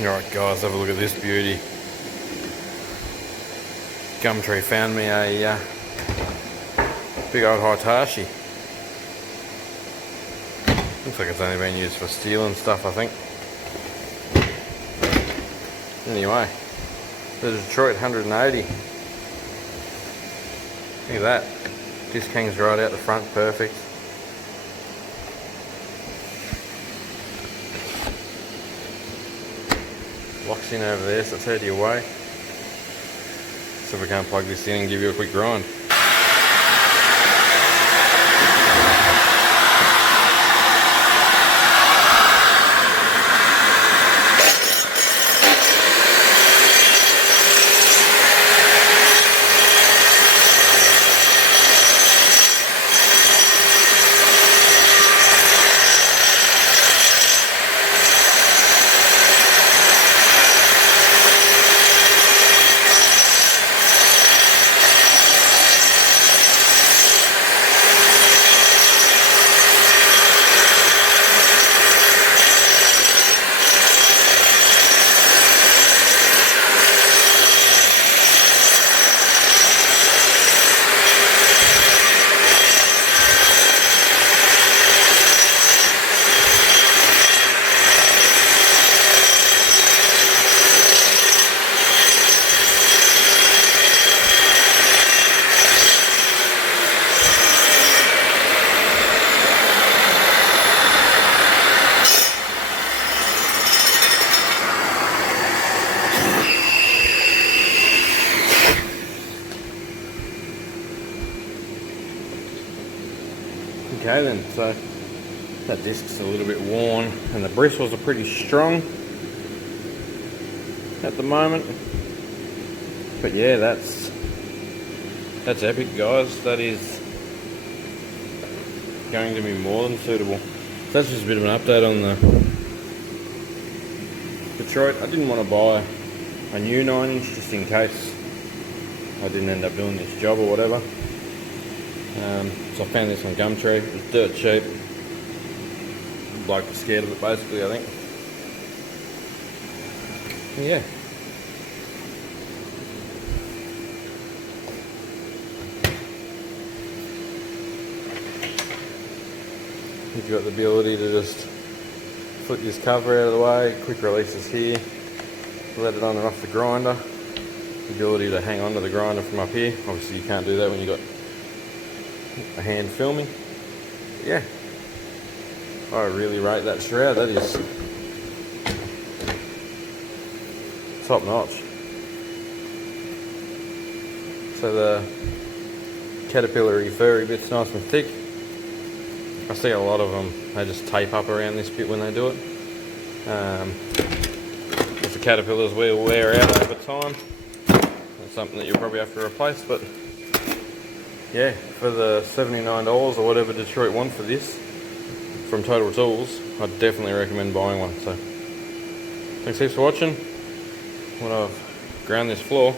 Alright guys, have a look at this beauty. Gumtree found me a big old Hitachi. Looks like it's only been used for steel and stuff, I think. Anyway, the Detroit 180. Look at that. Disc hangs right out the front, perfect. Locks in over there, so it's out of your way. So we can't plug this in and give you a quick grind. Okay then, so that disc's a little bit worn and the bristles are pretty strong at the moment. But yeah, that's epic guys. That is going to be more than suitable. So that's just a bit of an update on the Detroit. I didn't want to buy a new 9-inch just in case I didn't end up doing this job or whatever. So I found this on Gumtree. It was dirt cheap. The bloke was scared of it basically, I think. And yeah. You've got the ability to just flip this cover out of the way, quick releases here, let it on and off the grinder. The ability to hang on to the grinder from up here. Obviously you can't do that when you've got a hand filming. But yeah, I really rate that shroud. That is top notch. So the caterpillar furry bit's nice and thick. I see a lot of them, they just tape up around this bit when they do it. If the caterpillars will wear out over time, that's something that you'll probably have to replace. But yeah, for the $79 or whatever Detroit want for this from Total Tools, I'd definitely recommend buying one. So thanks heaps for watching. When I've ground this floor.